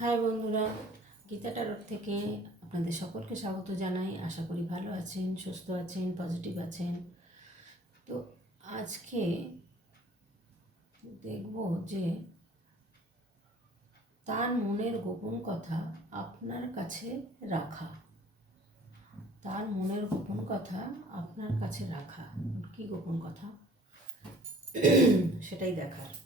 High বন্ধুরা, গীতা টারট থেকে আপনাদের সকলকে স্বাগত জানাই। আশা করি ভালো আছেন, সুস্থ আছেন, পজিটিভ আছেন। তো আজকে দেখব যে তার মনের গোপন কথা আপনার কাছে রাখা। তার মনের গোপন কথা আপনার কাছে রাখা। কি গোপন কথা? সেটাই দেখার।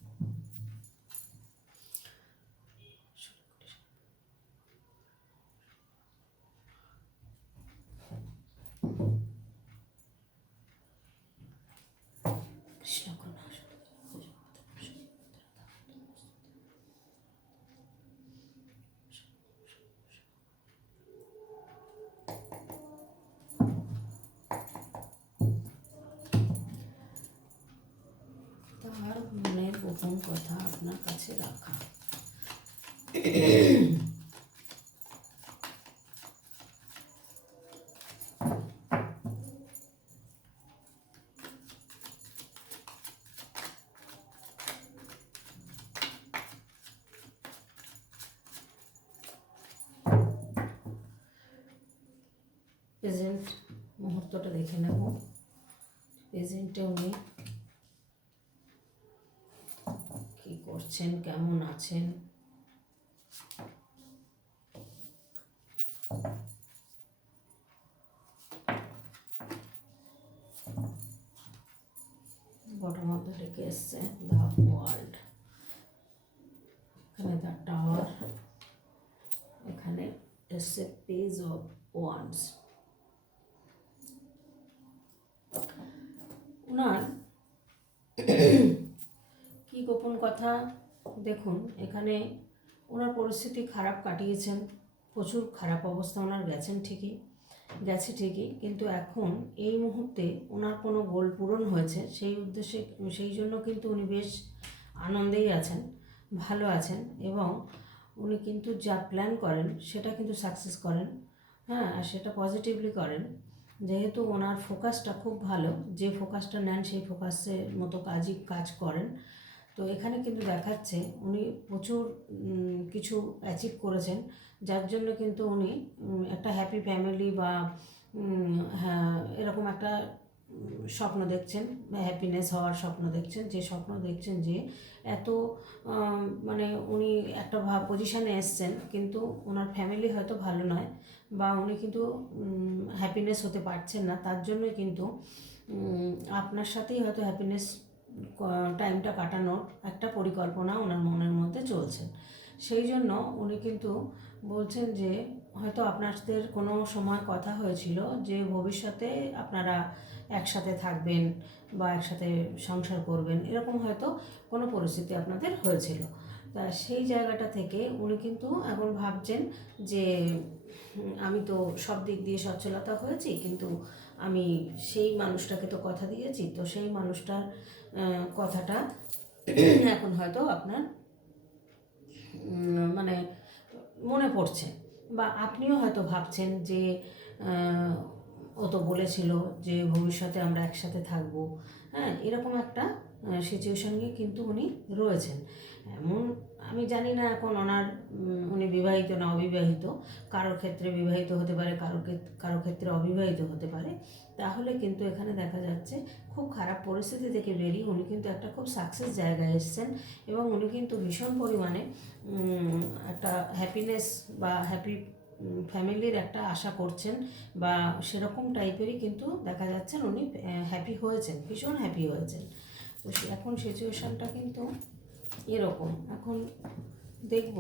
তার মনের গোপন কথা আপনার কাছে রাখা। করছেন কেমন আছেন? বটম অফ দ্য ডেকে এসছে দ্য ওয়ার্ল্ড এখানে দ্য টাওয়ার এখানে এসছে পেজ অফ ওয়ান্স ওনার কি গোপন কথা? দেখুন, এখানে ওনার পরিস্থিতি খারাপ কাটিয়েছেন, প্রচুর খারাপ অবস্থা ওনার গেছেন ঠিকই, গেছে ঠিকই, কিন্তু এখন এই মুহূর্তে ওনার কোনো গোল পূরণ হয়েছে সেই উদ্দেশ্যে, সেই জন্য কিন্তু উনি বেশ আনন্দেই আছেন, ভালো আছেন এবং উনি কিন্তু যা প্ল্যান করেন সেটা কিন্তু সাকসেস করেন হ্যাঁ আর সেটা পজিটিভলি করেন। যেহেতু ওনার ফোকাসটা খুব ভালো, যে ফোকাসটা নেন সেই ফোকাসের মতো কাজই, কাজ করেন। তো এখানে কিন্তু দেখাচ্ছে উনি প্রচুর কিছু অ্যাচিভ করেছেন। যার জন্য কিন্তু উনি একটা হ্যাপি ফ্যামিলি বা হ্যাঁ এরকম একটা স্বপ্ন দেখছেন হ্যাপিনেস হওয়ার স্বপ্ন দেখছেন। যে স্বপ্ন দেখছেন যে এত মানে উনি একটা ভাব পজিশানে এসছেন, কিন্তু ওনার ফ্যামিলি হয়তো ভালো নয় বা উনি কিন্তু হ্যাপিনেস হতে পারছেন না। তার জন্যই কিন্তু আপনার সাথেই হয়তো হ্যাপিনেস টাইমটা কাটানোর একটা পরিকল্পনা ওনার মনের মধ্যে চলছে। সেই জন্য উনি কিন্তু বলছেন যে, হয়তো আপনাদের কোনো সময় কথা হয়েছিল যে, ভবিষ্যতে আপনারা একসাথে থাকবেন বা একসাথে সংসার করবেন, এরকম হয়তো কোনো পরিস্থিতি আপনাদের হয়েছিল। তা সেই জায়গাটা থেকে উনি কিন্তু এখন ভাবছেন যে, আমি তো সব দিক দিয়ে সচ্ছলতা হয়েছি, কিন্তু আমি সেই মানুষটাকে তো কথা দিয়েছি, তো সেই মানুষটার কথাটা। এখন হয়তো আপনার মানে মনে পড়ছে। বা আপনিও হয়তো ভাবছেন যে ও তো বলেছিল যে ভবিষ্যতে আমরা একসাথে থাকব। হ্যাঁ এরকম একটা সিচুয়েশনে কিন্তু উনি রয়েছেন। এমন আমি জানি না এখন ওনার উনি বিবাহিত না অবিবাহিত, কারোর ক্ষেত্রে বিবাহিত হতে পারে কারও কারও ক্ষেত্রে অবিবাহিত হতে পারে। তাহলে কিন্তু এখানে দেখা যাচ্ছে খুব খারাপ পরিস্থিতি থেকে বেরিয়ে উনি কিন্তু একটা খুব সাকসেস জায়গায় এসছেন এবং উনি কিন্তু ভীষণ পরিমাণে একটা হ্যাপিনেস বা হ্যাপি ফ্যামিলির একটা আশা করছেন বা সেরকম টাইপেরই কিন্তু দেখা যাচ্ছেন উনি হ্যাপি হয়েছেন, ভীষণ হ্যাপি হয়েছেন। তো এখন সিচুয়েশানটা কিন্তু এরকম। এখন দেখব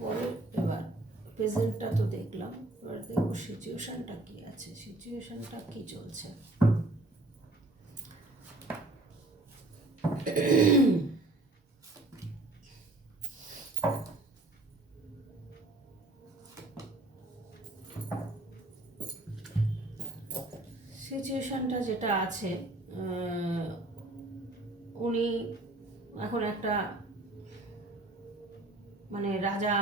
পরে এবার প্রেজেন্টটা তো দেখলাম, এবার দেখব সিচুয়েশানটা কী আছে সিচুয়েশানটা কী চলছে। সিচুয়েশানটা যেটা আছে উনি এখন একটা মানে রাজা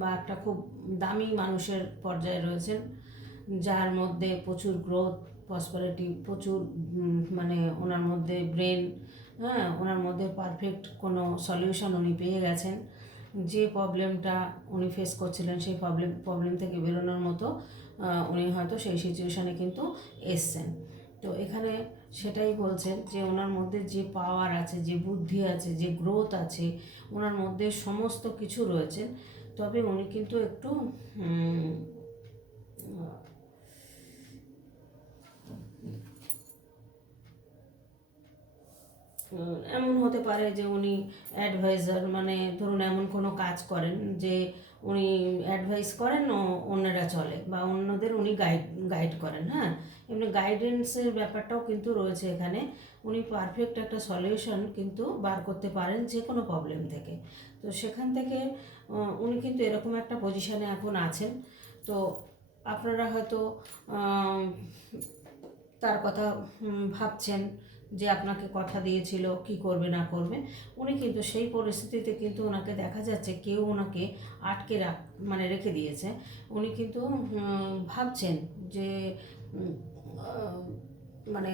বা একটা খুব দামি মানুষের পর্যায়ে রয়েছেন, যার মধ্যে প্রচুর গ্রোথ প্রসপারিটি প্রচুর মানে ওনার মধ্যে ব্রেন হ্যাঁ ওনার মধ্যে পারফেক্ট কোনো সলিউশন উনি পেয়ে গেছেন। যে প্রবলেমটা উনি ফেস করছিলেন, সেই প্রবলেম প্রবলেম থেকে বেরোনোর মতো উনি হয়তো সেই সিচুয়েশানে কিন্তু এসছেন। তো এখানে সেটাই বলছেন যে ওনার মধ্যে যে পাওয়ার আছে, যে বুদ্ধি আছে, যে গ্রোথ আছে, ওনার মধ্যে সমস্ত কিছু রয়েছে। তবে উনি কিন্তু একটু এমন হতে পারে যে উনি অ্যাডভাইজার মানে ধরুন এমন কোনো কাজ করেন যে উনি অ্যাডভাইস করেন ও অন্যরা চলে বা অন্যদের উনি গাইড গাইড করেন হ্যাঁ? এমনি গাইডেন্সের ব্যাপারটাও কিন্তু রয়েছে এখানে। উনি পারফেক্ট একটা সলিউশন কিন্তু বার করতে পারেন যে কোনো প্রবলেম থেকে। তো সেখান থেকে উনি কিন্তু এরকম একটা পজিশানে এখন আছেন। তো আপনারা হয়তো তার কথা ভাবছেন যে আপনাকে কথা দিয়েছিল, কি করবে, না করবে। উনি কিন্তু সেই পরিস্থিতিতে কিন্তু ওনাকে দেখা যাচ্ছে কেউ ওনাকে আটকে রাখ মানে রেখে দিয়েছে। উনি কিন্তু ভাবছেন যে মানে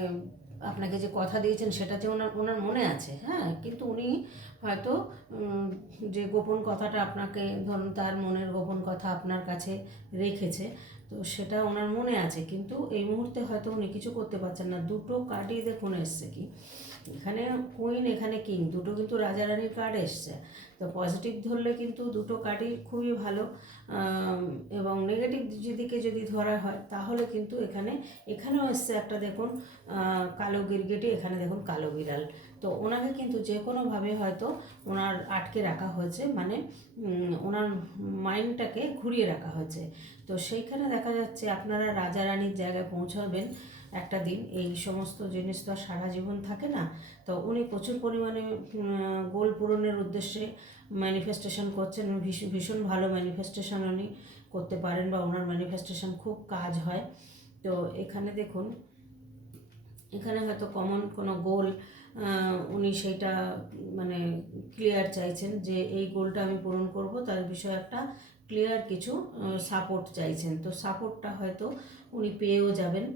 আপনাকে যে কথা দিয়েছেন সেটা যে ওনার ওনার মনে আছে হ্যাঁ? কিন্তু উনি হয়তো যে গোপন কথাটা আপনাকে ধরুন তার মনের গোপন কথা আপনার কাছে রেখেছে, তো সেটা ওনার মনে আছে। কিন্তু এই মুহূর্তে হয়তো উনি কিছু করতে পারছেন না। দুটো কার্ডই দেখুন এসছে কি? এখানে কুইন এখানে কিং দুটো কিন্তু রাজা রানীর কার্ড এসছে। তো পজিটিভ ধরলে কিন্তু দুটো কার্ডই খুবই ভালো এবং নেগেটিভ দিকে যদি ধরা হয়, তাহলে কিন্তু এখানে, এখানেও এসছে একটা দেখুন কালো গিরগিটি, এখানে দেখুন কালো বিড়াল। তো ওনাকে কিন্তু যে কোনোভাবে হয়তো ওনার আটকে রাখা হয়েছে মানে ওনার মাইন্ডটাকে ঘুরিয়ে রাখা হয়েছে। তো সেইখানে দেখা যাচ্ছে আপনারা রাজা রানীর জায়গায় পৌঁছাবেন একটা দিন এই সমস্ত জিনিস তো সারা জীবন থাকে না। তো উনি প্রচুর পরিমাণে গোল পূরণের উদ্দেশ্যে ম্যানিফেস্টেশন করছেন ভীষণ ভীষণ ভালো ম্যানিফেস্টেশন উনি করতে পারেন বা ওনার ম্যানিফেস্টেশন খুব কাজ হয়। তো এখানে দেখুন, এখানে হয়তো কমন কোনো গোল উনি সেইটা মানে ক্লিয়ার চাইছেন যে এই গোলটা আমি পূরণ করব। তার বিষয়ে একটা ক্লিয়ার কিছু সাপোর্ট চাইছেন। তো সাপোর্টটা হয়তো উনি পেয়েও যাবেন।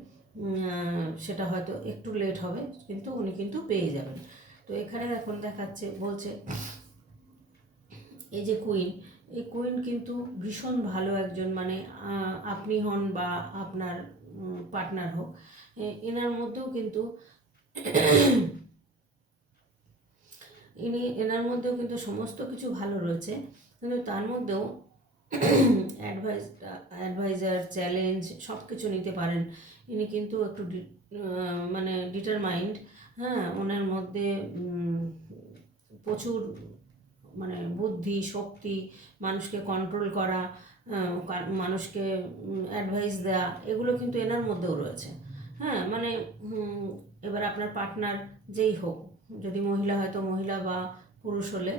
সেটা হয়তো একটু লেট হবে, কিন্তু উনি কিন্তু পেয়ে যাবেন। তো এখানে এখন দেখাচ্ছে, বলছে, এই যে কুইন এই কুইন কিন্তু ভীষণ ভালো একজন মানে আপনি হন বা আপনার পার্টনার হোক এনার মধ্যেও কিন্তু ইনি, এনার মধ্যেও কিন্তু সমস্ত কিছু ভালো রয়েছে, কিন্তু তার মধ্যেও অ্যাডভাইস অ্যাডভাইজার চ্যালেঞ্জ সব কিছু নিতে পারেন। ইনি কিন্তু একটু মানে ডিটারমাইন্ড হ্যাঁ? ওনার মধ্যে প্রচুর মানে বুদ্ধি, শক্তি, মানুষকে কন্ট্রোল করা মানুষকে অ্যাডভাইস দেওয়া এগুলো কিন্তু এনার মধ্যেও রয়েছে। হ্যাঁ? মানে এবার আপনার পার্টনার যেই হোক, যদি মহিলা হয় তো মহিলা বা পুরুষ হলে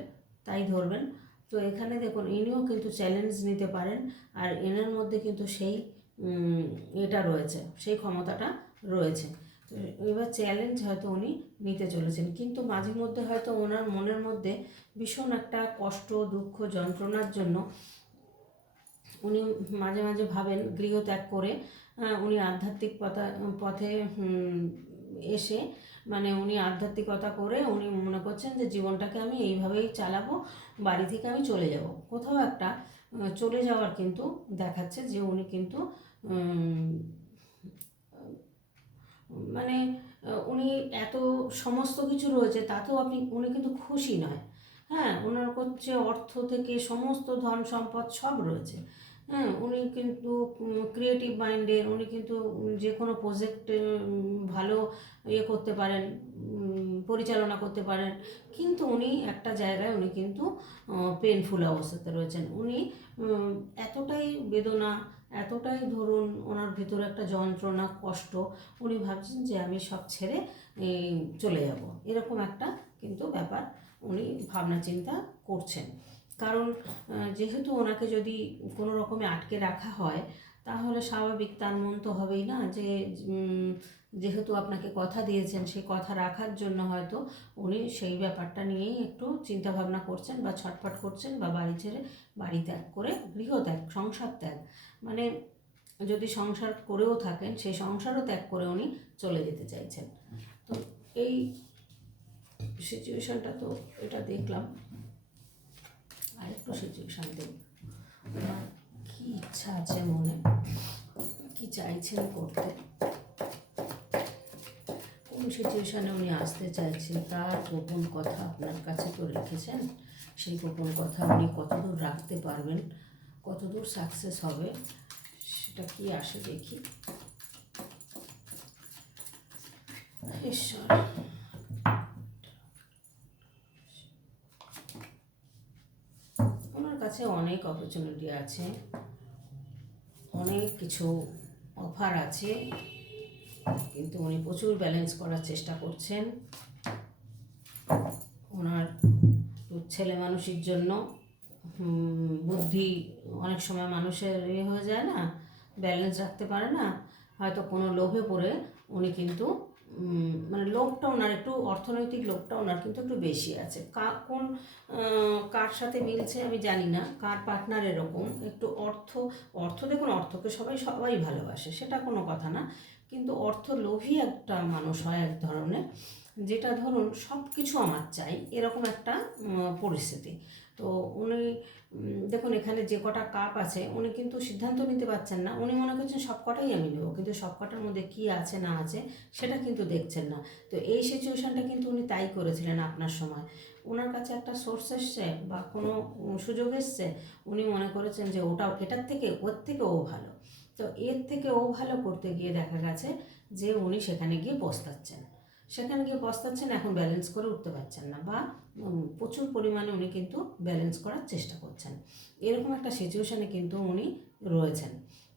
তাই ধরবেন। তো এখানে দেখুন, ইনিও কিন্তু চ্যালেঞ্জ নিতে পারেন আর এনার মধ্যে কিন্তু সেই এটা রয়েছে, সেই ক্ষমতাটা রয়েছে। তো এবার চ্যালেঞ্জ হয়তো উনি নিতে চলেছেন, কিন্তু মাঝে মধ্যে হয়তো ওনার মনের মধ্যে ভীষণ একটা কষ্ট, দুঃখ, যন্ত্রণার জন্য উনি মাঝে মাঝে ভাবেন গৃহত্যাগ করে উনি আধ্যাত্মিক পথা, পথে এসে মানে উনি আধ্যাত্মিকতা করে উনি মনে করছেন যে জীবনটাকে আমি এইভাবেই চালাবো, বাড়ি থেকে আমি চলে যাব। কোথাও একটা চলে যাওয়ার কিন্তু দেখাচ্ছে যে উনি কিন্তু মানে উনি এত সমস্ত কিছু রয়েছে তাতেও আপনি, উনি কিন্তু খুশি নয়। হ্যাঁ ওনার হচ্ছে অর্থ থেকে সমস্ত ধন সম্পদ সব রয়েছে। হ্যাঁ উনি কিন্তু ক্রিয়েটিভ মাইন্ডের উনি কিন্তু যে কোনো প্রজেক্ট ভালো ইয়ে করতে পারেন পরিচালনা করতে পারেন। কিন্তু উনি একটা জায়গায় উনি কিন্তু পেনফুল অবস্থাতে রয়েছেন। উনি এতটাই বেদনা, এতটাই ধরুন ওনার ভিতরে একটা যন্ত্রণা, কষ্ট, উনি ভাবছেন যে আমি সব ছেড়ে চলে যাব। এরকম একটা কিন্তু ব্যাপার উনি ভাবনা চিন্তা করছেন। কারণ যেহেতু ওনাকে যদি কোনো রকমে আটকে রাখা হয়, তাহলে স্বাভাবিক তার মন তো হবেই না যে যেহেতু আপনাকে কথা দিয়েছেন সেই কথা রাখার জন্য হয়তো উনি সেই ব্যাপারটা নিয়েই একটু চিন্তা ভাবনা করছেন বা ছটফট করছেন বা বাড়ি ছেড়ে বাড়ি ত্যাগ করে গৃহ ত্যাগ, সংসার ত্যাগ। মানে যদি সংসার করেও থাকেন সেই সংসারও ত্যাগ করে উনি চলে যেতে চাইছেন। তো এই সিচুয়েশনটা তো এটা দেখলাম। আর একটু সিচুয়েশান দেব ওনার কী ইচ্ছা আছে মনে? কি চাইছেন করতে? কোন সিচুয়েশানে উনি আসতে চাইছেন? তার গোপন কথা আপনার কাছে তো রেখেছেন। সেই গোপন কথা উনি কতদূর রাখতে পারবেন? কতদূর সাকসেস হবে? সেটা কি আসে দেখি। ঈশ্বর ওনার কাছে অনেক অপরচুনিটি আছে। অনেক কিছু অফার আছে। কিন্তু উনি প্রচুর ব্যালেন্স করার চেষ্টা করছেন। ওনার ছেলে মানুষের জন্য বুদ্ধি অনেক সময় মানুষের ইয়ে হয়ে যায় না ব্যালেন্স রাখতে পারে না। হয়তো কোনো লোভে পড়ে উনি কিন্তু মানে লোভটা ওনার একটু অর্থনৈতিক লোভটা ওনার কিন্তু একটু বেশি আছে। কা, কোন কার সাথে মিলছে আমি জানি না, কার পার্টনার এরকম, একটু অর্থ অর্থ দেখুন, অর্থকে সবাই সবাই ভালোবাসে, সেটা কোনো কথা না। কিন্তু অর্থ লোভী একটা মানুষ হয় এক ধরনের, যেটা ধরুন সব কিছু আমার চাই, এরকম একটা পরিস্থিতি। তো উনি দেখুন এখানে যে কটা কাপ আছে, উনি কিন্তু সিদ্ধান্ত নিতে পারছেন না। উনি মনে করছেন সব কটাই আমি নেব, কিন্তু সব কটার মধ্যে কী আছে, না আছে, সেটা কিন্তু দেখছেন না। তো এই সিচুয়েশানটা কিন্তু উনি তাই করেছিলেন আপনার সময়। ওনার কাছে একটা সোর্স এসছে বা কোনো সুযোগ এসছে, উনি মনে করেছেন যে ওটা এটার থেকে, ওর থেকে ও ভালো। তো এর থেকে ও ভালো করতে গিয়ে দেখা গেছে যে উনি সেখানে গিয়ে পস্তাচ্ছেন। সেখানে গিয়ে পস্তাচ্ছেন, এখন ব্যালেন্স করে উঠতে পারছেন না বা প্রচুর পরিমাণে উনি কিন্তু ব্যালেন্স করার চেষ্টা করছেন। এরকম একটা সিচুয়েশানে কিন্তু উনি রয়েছেন।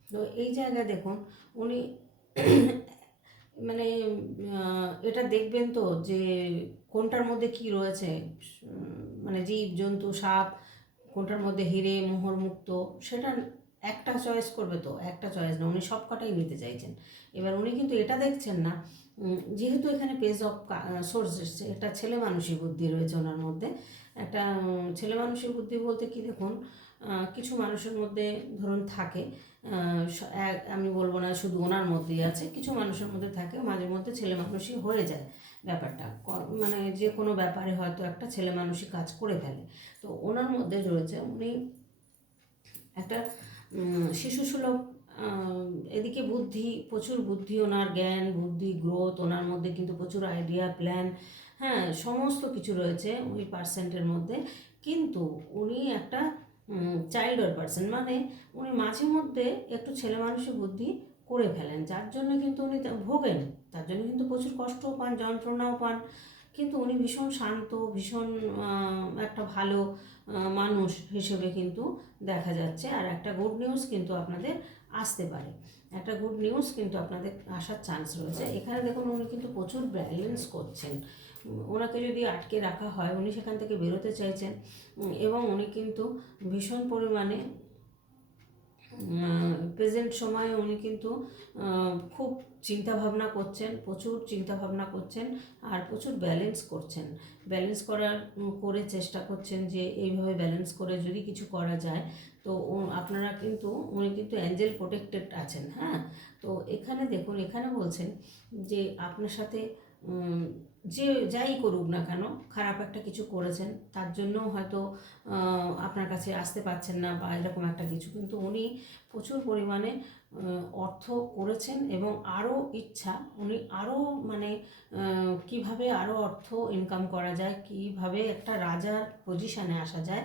তো এই জায়গায় দেখুন, উনি মানে এটা দেখবেন তো যে, কোনটার মধ্যে কি রয়েছে? মানে জীব, জন্তু, সাপ, কোনটার মধ্যে হিরে, মোহর মুক্ত, সেটা একটা চয়েস করবে তো, একটা চয়েস না, উনি সব কটাই নিতে চাইছেন। এবার উনি কিন্তু এটা দেখছেন না যেহেতু এখানে পেজ অফ সোর্স এসছে, একটা ছেলে মানুষই বুদ্ধি রয়েছে ওনার মধ্যে। একটা ছেলে মানুষের বুদ্ধি বলতে কি দেখুন কিছু মানুষের মধ্যে ধরুন থাকে আমি বলব না শুধু ওনার মধ্যেই আছে, কিছু মানুষের মধ্যে থাকে, মাঝে মধ্যে ছেলে মানুষই হয়ে যায় ব্যাপারটা। মানে যে কোনো ব্যাপারে হয়তো একটা ছেলে মানুষই কাজ করে ফেলে। তো ওনার মধ্যে রয়েছে উনি একটা শিশুসুলভ এদিকে বুদ্ধি, প্রচুর বুদ্ধি, ওনার জ্ঞান, বুদ্ধি গ্রোথ ওনার মধ্যে কিন্তু প্রচুর আইডিয়া প্ল্যান হ্যাঁ সমস্ত কিছু রয়েছে ওই পার্সেন্টের মধ্যে। কিন্তু উনি একটা চাইল্ডর পার্সন মানে উনি মাঝে মধ্যে একটু ছেলে মানুষের বুদ্ধি করে ফেলেন, যার জন্য কিন্তু উনি ভোগেন, তার জন্য কিন্তু প্রচুর কষ্টও পান, যন্ত্রণাও পান। কিন্তু উনি ভীষণ শান্ত, ভীষণ একটা ভালো মানুষ হিসেবে কিন্তু দেখা যাচ্ছে। আর একটা গুড নিউজ কিন্তু আপনাদের আসতে পারে। একটা গুড নিউজ কিন্তু আপনাদের আসার চান্স রয়েছে। এখানে দেখুন, উনি কিন্তু প্রচুর ব্যালেন্স করছেন। ওনাকে যদি আটকে রাখা হয়, উনি সেখান থেকে বেরোতে চাইছেন, এবং উনি কিন্তু ভীষণ পরিমাণে প্রেজেন্ট সময়ে উনি কিন্তু খুব চিন্তা ভাবনা করছেন প্রচুর চিন্তা ভাবনা করছেন আর প্রচুর ব্যালেন্স করছেন। ব্যালেন্স করার করে চেষ্টা করছেন যে এইভাবে ব্যালেন্স করে যদি কিছু করা যায় তো আপনারা কিন্তু উনি কিন্তু অ্যাঞ্জেল প্রোটেক্টেড আছেন হ্যাঁ? তো এখানে দেখুন এখানে বলছেন যে আপনার সাথে যে যাই করুক না কেন, খারাপ একটা কিছু করেছেন, তার জন্য হয়তো আপনার কাছে আসতে পারছেন না বা এরকম একটা কিছু। কিন্তু উনি প্রচুর পরিমাণে অর্থ করেছেন এবং আরও ইচ্ছা, উনি আরও মানে কীভাবে আরও অর্থ ইনকাম করা যায়, কীভাবে একটা রাজার পজিশানে আসা যায়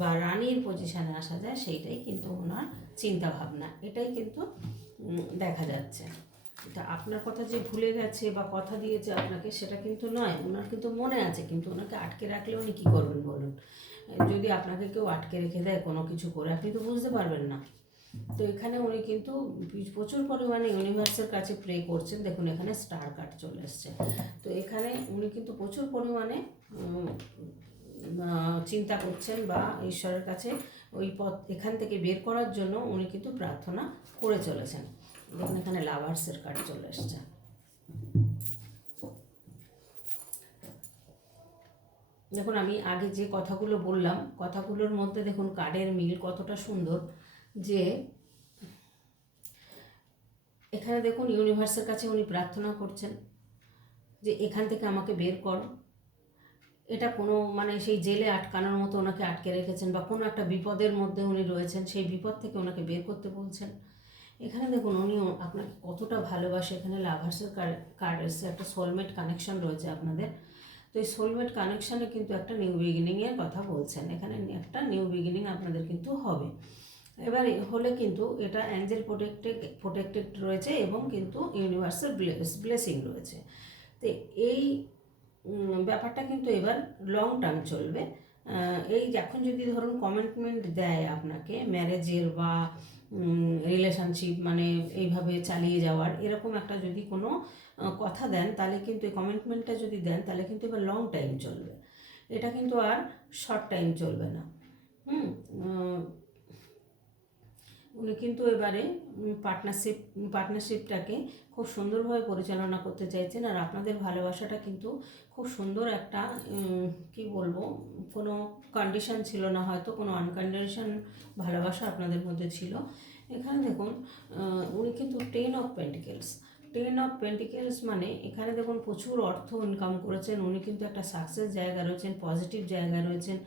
বা রানীর পজিশানে আসা যায়, সেইটাই কিন্তু ওনার চিন্তাভাবনা। এটাই কিন্তু দেখা যাচ্ছে। এটা আপনার কথা যে ভুলে গেছে বা কথা দিয়েছে আপনাকে, সেটা কিন্তু নয়। ওনার কিন্তু মনে আছে, কিন্তু ওনাকে আটকে রাখলে উনি কী করবেন বলুন? যদি আপনাকে কেউ আটকে রেখে দেয়, কোনো কিছু করে, আপনি তো বুঝতে পারবেন না। তো এখানে উনি কিন্তু প্রচুর পরিমাণে ইউনিভার্সের কাছে প্রে করছেন। দেখুন, এখানে স্টার কার্ড চলে এসছে। তো এখানে উনি কিন্তু প্রচুর পরিমাণে চিন্তা করছেন বা ঈশ্বরের কাছে ওই পথ, এখান থেকে বের করার জন্য উনি কিন্তু প্রার্থনা করে চলেছেন। দেখুন এখানে লাভার্সের কার্ড চলে এসছে। দেখুন, আমি আগে যে কথাগুলো বললাম, কথাগুলোর মধ্যে দেখুন কার্ডের মিল কতটা সুন্দর যে এখানে দেখুন ইউনিভার্সের কাছে উনি প্রার্থনা করছেন যে এখান থেকে আমাকে বের করো। এটা কোনো মানে সেই জেলে আটকানোর মতো ওনাকে আটকে রেখেছেন বা কোনো একটা বিপদের মধ্যে উনি রয়েছেন, সেই বিপদ থেকে ওনাকে বের করতে বলছেন। এখানে দেখুন উনি আপনাকে কতটা ভালোবাসে। এখানে লাভার্সের কার্ড এসছে একটা সোলমেট কানেকশন রয়েছে আপনাদের। তো এই সোলমেট কানেকশানে কিন্তু একটা নিউ বিগিনিংয়ের কথা বলছেন। এখানে একটা নিউ বিগিনিং আপনাদের কিন্তু হবে। এবার হলে কিন্তু এটা অ্যাঞ্জেল প্রোটেক্টেড প্রোটেক্টেড রয়েছে এবং কিন্তু ইউনিভার্সাল ব্লেসিং রয়েছে। তো এই ব্যাপারটা কিন্তু এবার লং টার্ম চলবে। এই এখন যদি ধরুন কমিটমেন্ট দেয় আপনাকে ম্যারেজের বা রিলেশনশিপ মানে এইভাবে চালিয়ে যাওয়ার, এরকম একটা যদি কোনো কথা দেন, তাহলে কিন্তু এই কমিটমেন্টটা যদি দেন, তাহলে কিন্তু এবার লং টাইম চলবে। এটা কিন্তু আর শর্ট টাইম চলবে না। হুম? উনি কিন্তু এবারে পার্টনারশিপ পার্টনারশিপটাকে খুব সুন্দরভাবে পরিচালনা করতে চাইছেন আর আপনাদের ভালোবাসাটা কিন্তু খুব সুন্দর একটা কি বলব, কোনো কন্ডিশন ছিল না, হয়তো কোনো আনকন্ডিশন ভালোবাসা আপনাদের মধ্যে ছিল। এখানে দেখুন উনি কিন্তু ten of pentacles ten of pentacles মানে এখানে দেখুন প্রচুর অর্থ ইনকাম করেছেন। উনি কিন্তু একটা সাকসেস জায়গা রয়েছেন পজিটিভ জায়গা রয়েছেন।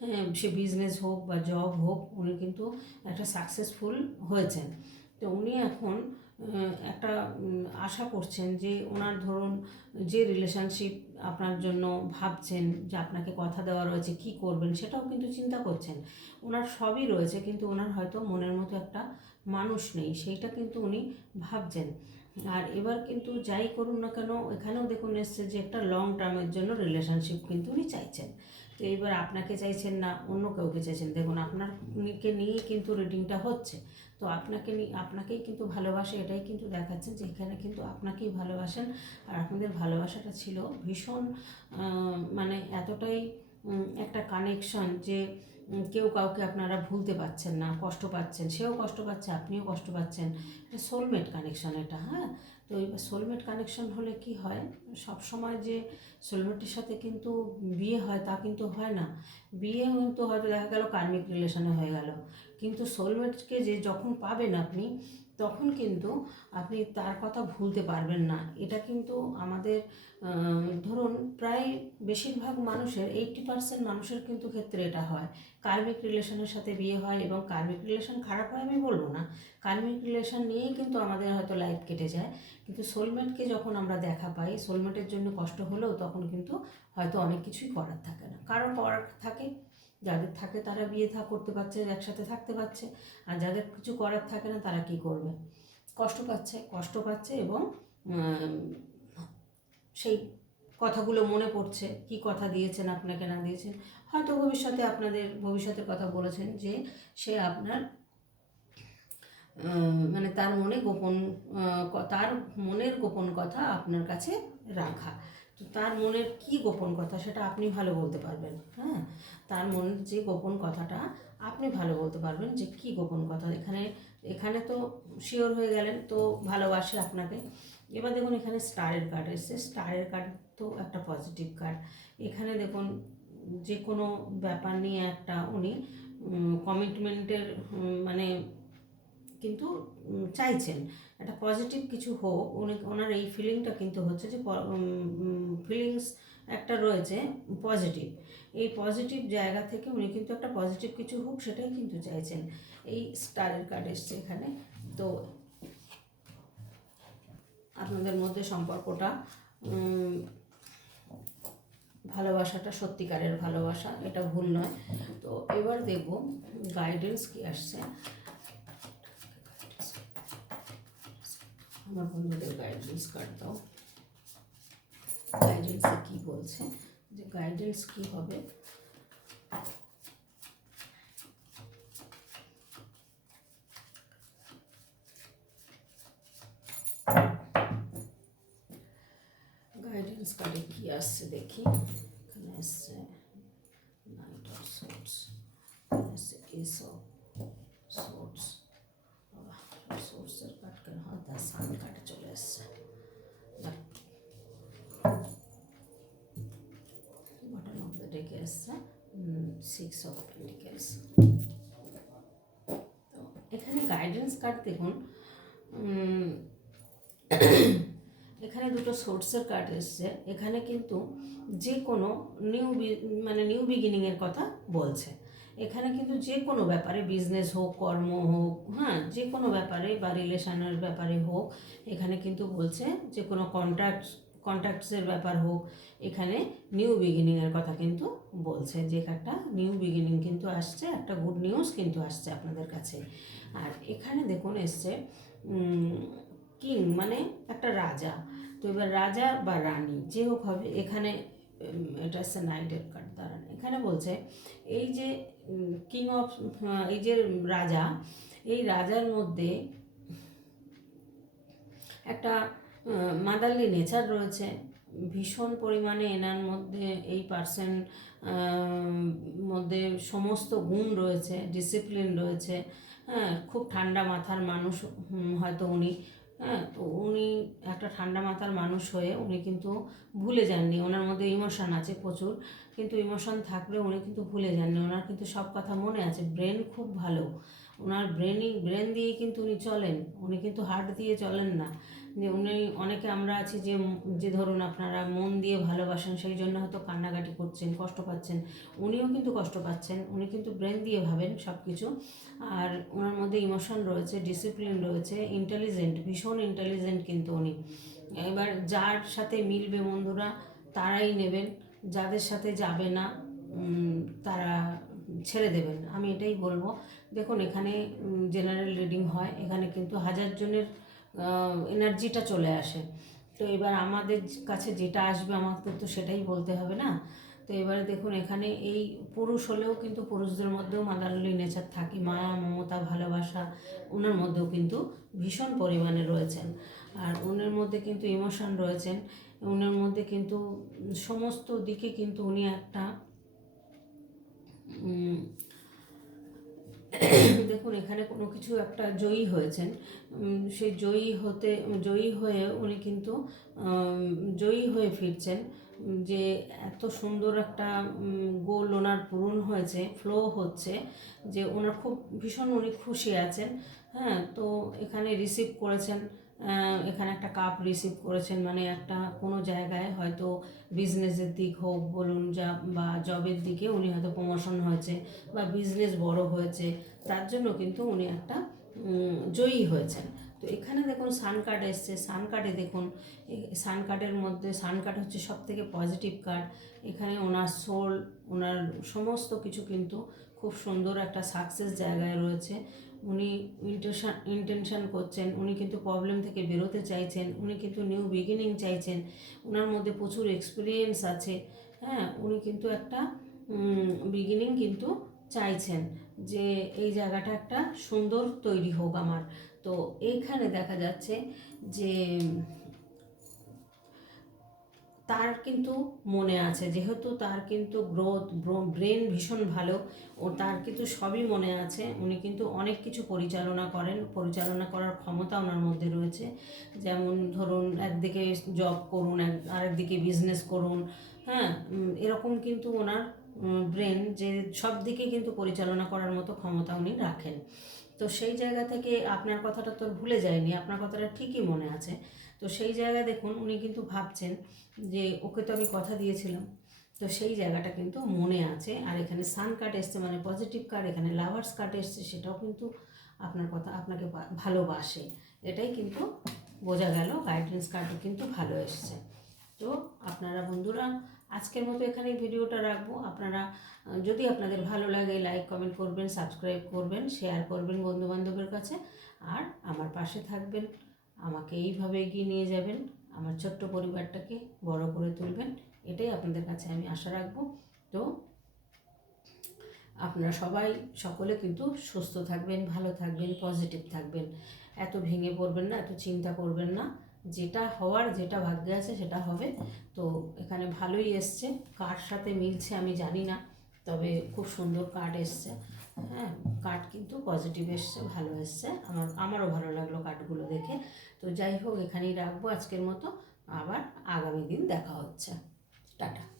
হ্যাঁ, সে বিজনেস হোক বা জব হোক উনি কিন্তু একটা সাকসেসফুল হয়েছেন। তো উনি এখন একটা আশা করছেন যে ওনার ধরুন যে রিলেশনশিপ আপনার জন্য ভাবছেন যে আপনাকে কথা দেওয়া রয়েছে কি করবেন সেটাও কিন্তু চিন্তা করছেন। ওনার সবই রয়েছে কিন্তু ওনার হয়তো মনের মতো একটা মানুষ নেই সেইটা কিন্তু উনি ভাবছেন। আর এবার কিন্তু যাই করুন না কেন, এখানেও দেখুন এসছে যে একটা লং টার্মের জন্য রিলেশনশিপ কিন্তু উনি চাইছেন। তো এবার আপনাকে চাইছেন না, অন্য কাউকে চাইছেন। দেখুন আপনার কে নিয়েই কিন্তু রিডিংটা হচ্ছে। তো আপনাকে নিয়ে আপনাকেই কিন্তু ভালোবাসে, এটাই কিন্তু দেখাচ্ছে যে এখানে কিন্তু আপনাকেই ভালোবাসেন। আর আপনাদের ভালোবাসাটা ছিল ভীষণ মানে এতটাই একটা কানেকশন যে কেউ কাউকে আপনারা ভুলতে পারছেন না, কষ্ট পাচ্ছেন, সেও কষ্ট পাচ্ছে, আপনিও কষ্ট পাচ্ছেন। এটা সোলমেট কানেকশন এটা হ্যাঁ? তো এবার সোলমেট কানেকশন হলে কি হয়? সব সময় যে সোলমেটের সাথে কিন্তু বিয়ে হয় তা কিন্তু হয় না। বিয়ে কিন্তু হয়তো দেখা গেল কার্মিক রিলেশনে হয়ে গেল। কিন্তু সোলমেটকে যে যখন পাবেন আপনি তখন কিন্তু আপনি তার কথা ভুলতে পারবেন না। এটা কিন্তু আমাদের ধরুন প্রায় বেশিরভাগ মানুষের এইটটি পার্সেন্ট মানুষের কিন্তু ক্ষেত্রে এটা হয়। কার্মিক রিলেশনের সাথে বিয়ে হয় এবং কার্মিক রিলেশন খারাপ হয় আমি বলব না। কার্মিক রিলেশন নিয়েই কিন্তু আমাদের হয়তো লাইফ কেটে যায়। কিন্তু সোলমেটকে যখন আমরা দেখা পাই সোলমেটের জন্য কষ্ট হলেও তখন কিন্তু হয়তো অনেক কিছুই করার থাকে না। কারও করার থাকে যাদের থাকে তারা বিয়ে থা, করতে পারছে, একসাথে থাকতে পারছে, আর যাদের কিছু করার থাকে না তারা কি করবে? কষ্ট পাচ্ছে কষ্ট পাচ্ছে এবং সেই কথাগুলো মনে পড়ছে, কি কথা দিয়েছেন, আপনাকে না দিয়েছেন। হয়তো ভবিষ্যতে আপনাদের, ভবিষ্যতের কথা বলেছেন যে সে আপনার মানে তার মনে গোপন তার মনের গোপন কথা আপনার কাছে রাখা। তো তার মনের কি গোপন কথা সেটা আপনি ভালো বলতে পারবেন হ্যাঁ? তার মনের যে গোপন কথাটা আপনি ভালো বলতে পারবেন যে কি গোপন কথা। এখানে এখানে তো শিওর হয়ে গেলেন, তো ভালোবাসে আপনাকে। এবার দেখুন এখানে স্টারের কার্ড এসছে। স্টারের কার্ড তো একটা পজিটিভ কার্ড এখানে দেখুন যে কোনো ব্যাপার নিয়ে একটা উনি কমিটমেন্টের মানে কিন্তু চাইছেন। একটা পজিটিভ কিছু হোক, উনি, ওনার এই ফিলিংটা কিন্তু হচ্ছে যে ফিলিংস একটা রয়েছে পজিটিভ এই পজিটিভ জায়গা থেকে উনি কিন্তু একটা পজিটিভ কিছু হোক, সেটাই কিন্তু চাইছেন। এই স্টারের কার্ড এসছে এখানে। তো আপনাদের মধ্যে সম্পর্কটা ভালোবাসাটা সত্যিকারের ভালোবাসা, এটা ভুল নয়। তো এবার দেখব গাইডেন্স কি আসছে। আমার বন্ধুদের গাইডেন্স কার্ড দাও গাইডেন্সে কি বলছে? যে গাইডেন্স কি হবে? গাইডেন্স কার্ডে কি আসছে দেখি। এখানে আসছে নাইট অফ সোর্টস আসছে ace of six of pentacles তো এখানে গাইডেন্স কার্ড দেখুন। এখানে দুটো সোর্সের কার্ড এসছে। এখানে কিন্তু যে কোনো নিউ মানে নিউ বিগিনিংয়ের কথা বলছে। এখানে কিন্তু যে কোনো ব্যাপারে বিজনেস হোক, কর্ম হোক হ্যাঁ যে কোনো ব্যাপারে বা রিলেশনের ব্যাপারে হোক, এখানে কিন্তু বলছে যে কোনো কন্ট্যাক্ট কন্ট্যাক্টসের ব্যাপার হোক, এখানে নিউ বিগিনিংয়ের কথা কিন্তু বলছে। যে একটা নিউ বিগিনিং কিন্তু আসছে, একটা গুড নিউজ কিন্তু আসছে আপনাদের কাছে। আর এখানে দেখুন এসছে কিং মানে একটা রাজা। তো এবার রাজা বা রানী, যে হোক হবে, এখানে এটা হচ্ছে নাইটের কার্ড দাঁড়ান। এখানে বলছে, এই যে কিং অফ এই যে রাজা, এই রাজার মধ্যে একটা মাদারলি নেচার রয়েছে। ভীষণ পরিমাণে এনার মধ্যে এই পার্সন মধ্যে সমস্ত গুণ রয়েছে ডিসিপ্লিন রয়েছে। হ্যাঁ খুব ঠান্ডা মাথার মানুষ হয়তো উনি হ্যাঁ তো উনি একটা ঠান্ডা মাথার মানুষ হয়ে উনি কিন্তু ভুলে যাননি। ওনার মধ্যে ইমোশন আছে প্রচুর, কিন্তু ইমোশন থাকলেও উনি কিন্তু ভুলে যাননি। ওনার কিন্তু সব কথা মনে আছে। ব্রেন খুব ভালো। ওনার ব্রেনই ব্রেন দিয়েই কিন্তু উনি চলেন। উনি কিন্তু হার্ট দিয়ে চলেন না। যে উনি, অনেকে আমরা আছি যে যে ধরুন আপনারা মন দিয়ে ভালোবাসেন, সেই জন্য হয়তো কান্নাকাটি করছেন, কষ্ট পাচ্ছেন। উনিও কিন্তু কষ্ট পাচ্ছেন, উনি কিন্তু ব্রেন দিয়ে ভাবেন সব কিছু আর ওনার মধ্যে ইমোশন রয়েছে, ডিসিপ্লিন রয়েছে, ইন্টেলিজেন্ট, ভীষণ ইন্টেলিজেন্ট কিন্তু উনি। এবার যার সাথে মিলবে বন্ধুরা, তারাই নেবেন। যাদের সাথে যাবে না তারা ছেড়ে দেবেন। আমি এটাই বলব। দেখুন, এখানে জেনারেল রিডিং হয়। এখানে কিন্তু হাজার জনের এনার্জিটা চলে আসে। তো এবার আমাদের কাছে যেটা আসবে আমাকে তো সেটাই বলতে হবে না? তো এবারে দেখুন, এখানে এই পুরুষ হলেও কিন্তু পুরুষদের মধ্যেও মাদারলি নেচার থাকে। মায়া, মমতা, ভালোবাসা ওনার মধ্যেও কিন্তু ভীষণ পরিমাণে রয়েছেন। আর ওনার মধ্যে কিন্তু ইমোশন রয়েছেন। ওনার মধ্যে কিন্তু সমস্ত দিকে কিন্তু উনি একটা দেখুন, এখানে কোনো কিছু একটা জয়ী হয়েছেন। সেই জয়ী হতে, জয়ী হয়ে উনি কিন্তু জয়ী হয়ে ফিরছেন। যে এত সুন্দর একটা গোল ওনার পূরণ হয়েছে ফ্লো হচ্ছে, যে ওনার খুব, ভীষণ উনি খুশি আছেন। হ্যাঁ তো এখানে রিসিভ করেছেন এখানে একটা কাপ রিসিভ করেছেন মানে একটা কোনো জায়গায় হয়তো বিজনেসের দিক হোক বলুন যা বা জবের দিকে উনি হয়তো প্রমোশন হয়েছে বা বিজনেস বড় হয়েছে, তার জন্য কিন্তু উনি একটা জয়ী হয়েছেন। তো এখানে দেখুন সান কার্ড এসছে সান কার্ডে দেখুন সান কার্ডের মধ্যে সান কার্ড হচ্ছে সব থেকে পজিটিভ কার্ড এখানে ওনার সোল ওনার সমস্ত কিছু কিন্তু খুব সুন্দর একটা সাকসেস জায়গায় রয়েছে। উনি ইন্টেনশন ইন্টেনশন করছেন, উনি কিন্তু প্রবলেম থেকে বেরোতে চাইছেন, উনি কিন্তু নিউ বিগিনিং চাইছেন ওনার মধ্যে প্রচুর এক্সপিরিয়েন্স আছে। হ্যাঁ উনি কিন্তু একটা বিগিনিং কিন্তু চাইছেন যে এই জায়গাটা একটা সুন্দর তৈরি হোক আমার। তো এইখানে দেখা যাচ্ছে যে তার কিন্তু মনে আছে। যেহেতু তার কিন্তু গ্রোথ ব্রেন ভীষণ ভালো, ও তার কিন্তু সবই মনে আছে। উনি কিন্তু অনেক কিছু পরিচালনা করেন। পরিচালনা করার ক্ষমতা ওনার মধ্যে রয়েছে। যেমন ধরুন, একদিকে জব করুন, এক আরেকদিকে বিজনেস করুন হ্যাঁ? এরকম কিন্তু ওনার ব্রেন যে সব দিকে কিন্তু পরিচালনা করার মতো ক্ষমতা উনি রাখেন। তো সেই জায়গা থেকে আপনার কথাটা তো ভুলে যায়নি। আপনার কথাটা ঠিকই মনে আছে। তো সেই জায়গায় দেখুন উনি কিন্তু ভাবছেন যে ওকে তো আমি কথা দিয়েছিলাম। তো সেই জায়গাটা কিন্তু মনে আছে। আর এখানে সান কার্ড এসছে মানে পজিটিভ কার্ড এখানে লাভার্স কার্ড এসছে, সেটাও কিন্তু আপনার কথা, আপনাকে ভালোবাসে। এটাই কিন্তু বোঝা গেল গাইডেন্স কার্ডও কিন্তু ভালো এসছে। তো আপনারা বন্ধুরা, আজকের মতো এখানে ভিডিওটা রাখব। আপনারা, যদি আপনাদের ভালো লাগে লাইক কমেন্ট করবেন সাবস্ক্রাইব করবেন শেয়ার করবেন বন্ধুবান্ধবের কাছে। আর আমার পাশে থাকবেন। আমাকে এইভাবে এগিয়ে নিয়ে যাবেন, আমার ছোট্ট পরিবারটাকে বড় করে তুলবেন, এটাই আপনাদের কাছে আমি আশা রাখব। তো আপনারা সবাই, সকলে কিন্তু সুস্থ থাকবেন, ভালো থাকবেন পজিটিভ থাকবেন। এত ভেঙে পড়বেন না, এত চিন্তা করবেন না। যেটা হওয়ার, যেটা ভাগ্যে আছে, সেটা হবে। তো এখানে ভালোই এসছে। কার সাথে মিলছে আমি জানি না, তবে খুব সুন্দর কার্ড এসছে। হ্যাঁ কার্ড কিন্তু পজিটিভ এসছে, ভালো এসছে। আমার, আমারও ভালো লাগল কার্ডগুলো দেখে। তো যাই হোক, এখানেই রাখব আজকের মতো। আবার আগামী দিন দেখা হচ্ছে। টাটা।